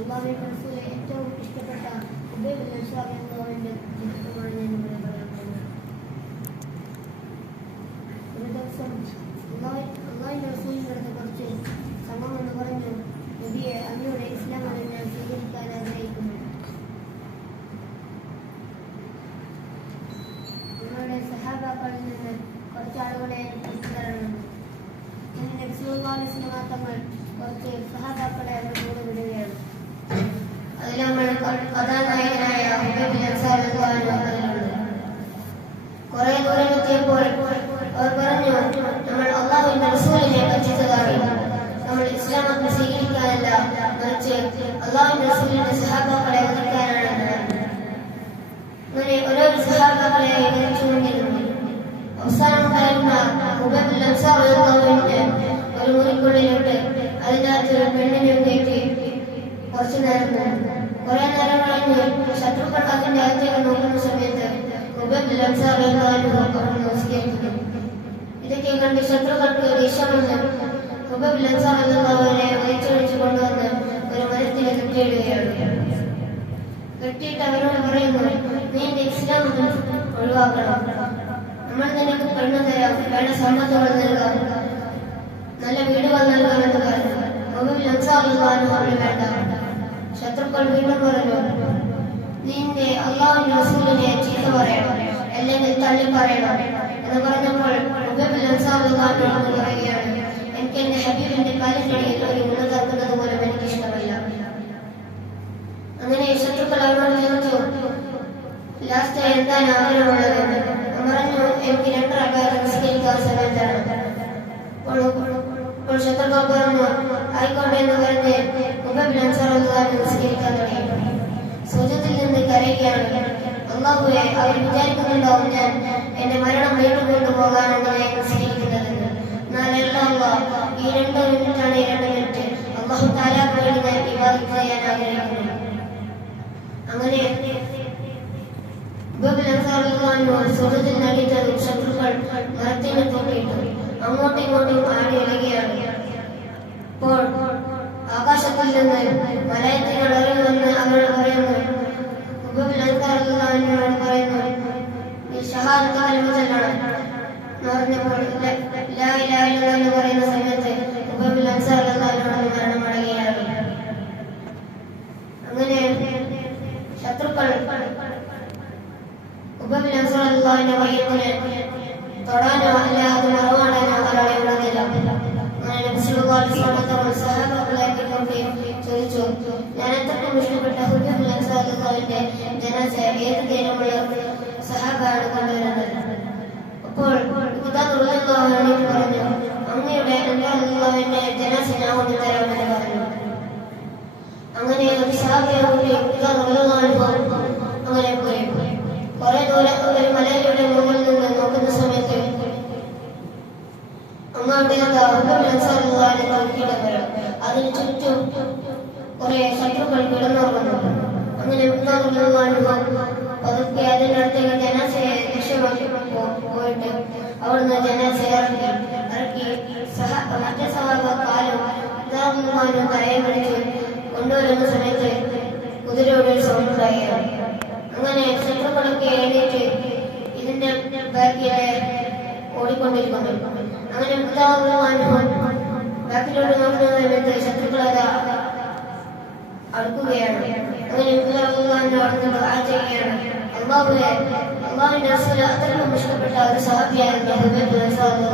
അള്ളാഹുവിന്റെ റസൂലിനെ ഏറ്റവും ഇഷ്ടപ്പെട്ട ഉബൈദ് ബിൻ അൻസാരി എന്നവന്റെ ചരിത്രമാണ് ഞാൻ ഇവിടെ പറയാൻ പോകുന്നത്. ഒരു ദിവസം അള്ളാഹുവിന്റെ റസൂലിന്റെ അടുത്ത് കുറച്ച് സമം എന്ന് പറഞ്ഞു, നബിയെ, അങ്ങയുടെ ഇസ്ലാമാണ് ഞാൻ സ്വീകരിക്കാൻ ആഗ്രഹിക്കുന്നത്. നിങ്ങളുടെ സഹാബാക്കളിൽ നിന്ന് കുറച്ചാളുകളെ എനിക്ക് തരണം. നബി സല്ലല്ലാഹു അലൈഹി വസല്ലം തങ്ങൾ കുറച്ച് സഹാബാക്കളെ അവർ കൂടെ വിടുകയാണ്. അതിൽ നമ്മൾ കഥാനായകനായ ഉബൈദ് ബിൻ അൻസാരി കുറെ ദൂരം എത്തിയപ്പോൾ അവർ പറഞ്ഞു, നമ്മൾ അള്ളാഹുവിന്റെ റസൂലിനെ പറ്റിച്ചതാണ്. നമ്മൾ ഇസ്ലാം സ്വീകരിക്കാനല്ല, മറിച്ച് അള്ളാഹുവിന്റെ റസൂലിന്റെ സഹാബാക്കളെ വധിക്കാനാണ്. അങ്ങനെ ഓരോ സഹാബാക്കളെ വധിച്ചുകൊണ്ടിരുന്നു. അവസാനം ഉണ്ടായിരുന്ന ഉബൈദ് ബിൻ അൻസാരി ഒരു മുറിക്കുള്ളിലോട്ട് അതിനകത്ത് ഒരു പെണ്ണിനെ കയറ്റി കുറച്ചു നേരം കുറെ നേരം കഴിഞ്ഞ് ശത്രുക്കൾ അതിന്റെ അകത്തേക്ക് നോക്കുന്ന സമയത്ത് ഉബൈദ് ബിൻ അൻസാരി നമസ്കരിക്കുന്നു. ഇതൊക്കെ കണ്ട് ശത്രുക്കൾക്ക് ദേഷ്യം വന്ന് ഉബൈദ് ബിൻ അൻസാരി അവരെ വലിച്ചൊഴിച്ചു കൊണ്ടുവന്ന് ഒരു മരത്തിൽ കെട്ടിയിടുകയാണ്. കെട്ടിയിട്ട് അവരോട് പറയുന്നു, നീ എന്റെ ഇസ്ലാം ഒഴിവാക്കണം, നമ്മൾ നിനക്ക് പെണ്ണ് തരാം, വേണ്ട സമ്പത്തുകൾ നൽകാം, നല്ല വീടുകൾ നൽകാമെന്ന് പറഞ്ഞു. ഉബൈദ് ബിൻ അൻസാരി വേണ്ട. ശത്രുക്കൾ വീണ്ടും പറഞ്ഞു, നിന്റെ അള്ളാഹുവിന്റെ റസൂലിനെ ചീത്ത പറയണം, അല്ലെങ്കിൽ തള്ളി പറയണം എന്ന് പറഞ്ഞപ്പോൾ ഉബൈദ് ബിൻ അൻസാരി പറയുകയാണ്, എനിക്ക് എന്റെ ഹബീബിന്റെ കാലിനിടയിൽ ഒരു മുള തറക്കുന്നത് പോലും എനിക്ക് ഇഷ്ടമല്ല. അങ്ങനെ ശത്രുക്കൾ അവരോട് ചോദിച്ചു, ലാസ്റ്റ് എന്താണ് ആഗ്രഹമുള്ളത്? പറഞ്ഞു, എനിക്ക് 2 റക്അത്ത് നമസ്കരിക്കാൻ സമയം തരണം. അപ്പോൾ ശത്രുക്കൾ പറഞ്ഞു, ആയിക്കോട്ടെ എന്ന് പറഞ്ഞ് ഉബൈദ് ബിൻ അൻസാരി നമസ്കരിക്കാൻ തുടങ്ങി. സുജൂദിൽ നിന്ന് കരയുകയാണ്, അല്ലാഹുവേ, അവർ വിചാരിക്കുന്നുണ്ടാവും ഞാൻ എന്റെ മരണം വീണ്ടും കൊണ്ടുപോകാനാണ് ഞാൻ നമസ്കരിക്കുന്നതെന്ന്. എന്നാൽ ഈ 2 മിനിറ്റാണ് 2 മിനിറ്റ് അല്ലാഹു തആലക്ക് വേണ്ടി ഞാൻ ഇബാദത്ത് ചെയ്യാൻ ആഗ്രഹിക്കുന്നു. അങ്ങനെ ഉബൈദ് ബിൻ അൻസാരി സുജൂദിൽ നൽകിയതും ശത്രുക്കൾ മരത്തിന് തൂക്കിയിട്ടു അങ്ങോട്ടും ഇങ്ങോട്ടും ആടി ഇളകുകയാണ്. അപ്പോൾ ആകാശത്തിൽ നിന്ന് മലയത്തിനോട് ഇറങ്ങുമെന്ന് അവരോട് പറയുന്നു. ഉബൈദ് ബിൻ അൻസാരി പറയുന്നു, ഈ ഷഹാദത്ത് കലിമ ചൊല്ലണം എന്ന് പറഞ്ഞപ്പോൾ ലാ ഇലാഹ ഇല്ലല്ലാഹ് എന്ന് പറയുന്ന സമയത്ത് ഉബൈദ് ബിൻ അൻസാരി മരണമടയുകയാണ്. അങ്ങനെ ശത്രുക്കൾ ഉബൈദ് ബിൻ അൻസാരിന്റെ വയ്യത്തിന് തൊടാനോ അല്ലാതെ മറവാടാനോ ഒരാളെ ഉള്ളതില്ല. ചോദിച്ചു, ഞാൻ അത്രക്കും ഇഷ്ടപ്പെട്ട ഉബൈദ് ബിൻ അൻസാരിന്റെ ജനാസ ഏത് നേരമുള്ള സഹാബാണ് കൊണ്ടുവരുന്നത്. അപ്പോൾ പറഞ്ഞു, അങ്ങയുടെ എന്റെ ജനാസ ഞാൻ കൊണ്ടുതരാമെന്ന് പറഞ്ഞു. അങ്ങനെ ഒരു സഹാബിയെ അങ്ങനെ പോയി കുറെ ദൂരം ഒരു മലയുടെ മുകളിൽ നിന്ന് നോക്കുന്ന സമയത്ത് അങ്ങോട്ട് അതിന് ചുറ്റും കുറെ ശത്രുക്കൾ കിടന്നുറങ്ങുന്നു. അങ്ങനെ പതുക്കെ അതിന്റെ അടുത്തേക്ക് ജനാസയെ ലക്ഷ്യമാക്കി പോയിട്ട് അവിടുന്ന് ജനാസയെ ഇറക്കി മറ്റേ സഹാബക്കാരും തലയെ പിടിച്ച് കൊണ്ടുവരുന്ന സമയത്ത് കുതിരയുടെ സൗണ്ട് ഉണ്ടാവുകയാണ്. അങ്ങനെ ശത്രുക്കളൊക്കെ എഴുന്നേറ്റ് ഇതിന്റെ ബാക്കിലെ ഓടിക്കൊണ്ടിരിക്കുന്നു. അങ്ങനെ ബാക്കിലോട്ട് നോക്കുന്ന സമയത്ത് ശത്രുക്കളെ അടുക്കുകയാണ്. അങ്ങനെ അള്ളാഹുവിന്റെ റസൂൽ അത്രയും ഇഷ്ടപ്പെട്ട ഒരു സഹാബിയായിരുന്നു ഉബൈദ് ബിൻ അൻസാരി.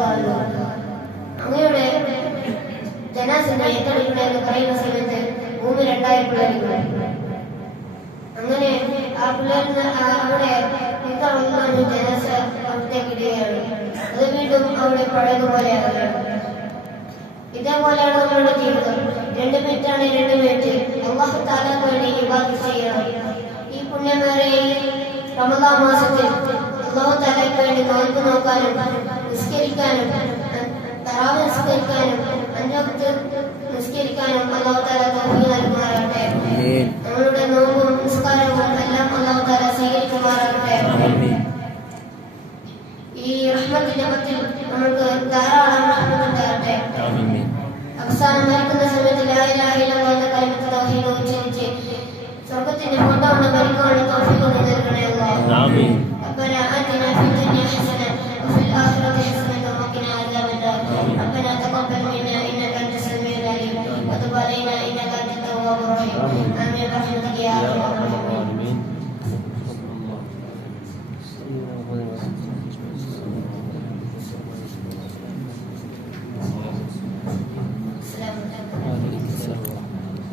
അങ്ങയുടെ ജനാസയെ ഏറ്റെടുക്കണമെന്ന് പറയുന്ന സമയത്ത് ഭൂമി 2 പിളരുകയാണ്. അങ്ങനെ ആ പിള്ളേർ അവിടെ ജനാസ അവിടത്തേക്ക് ഇടുകയാണ്. അത് വീണ്ടും അവിടെ പഴയതുപോലെയാകുകയാണ്. ഇതേപോലെയാണ് നമ്മളുടെ ജീവിതം. 2 മിനിറ്റാണ് 2 മിനിറ്റ് അല്ലാഹു തആലക്ക് വേണ്ടി ഇബാദത്ത് ചെയ്യണം. ഈ പുണ്യമേറിയ റമദാൻ മാസത്തിൽ അല്ലാഹു തആലക്ക് വേണ്ടി നോമ്പ് നോക്കാനും നിസ്കരിക്കാനും തറാവീഹ് നിസ്കരിക്കാനും 5 വക്ത് നിസ്കരിക്കാനും അല്ലാഹു തആല തൗഫീഖ് നൽകുമാറാകട്ടെ. നമ്മൾക്ക് ധാരാളം റഹ്മത്തുണ്ടാകട്ടെ. അവസാനം മരിക്കുന്ന സമയത്ത് ലാ ഇലാഹ ഇല്ലല്ലാഹ് എന്ന കലിമത്ത് തൗഹീദ് ഉച്ചരിച്ച് സ്വർഗ്ഗത്തിന്റെ ഫോട്ടോ കൊണ്ട് മരിക്കാനുള്ള തൗഫീഖ് നൽകണേ അല്ലാഹ്. ആമീൻ.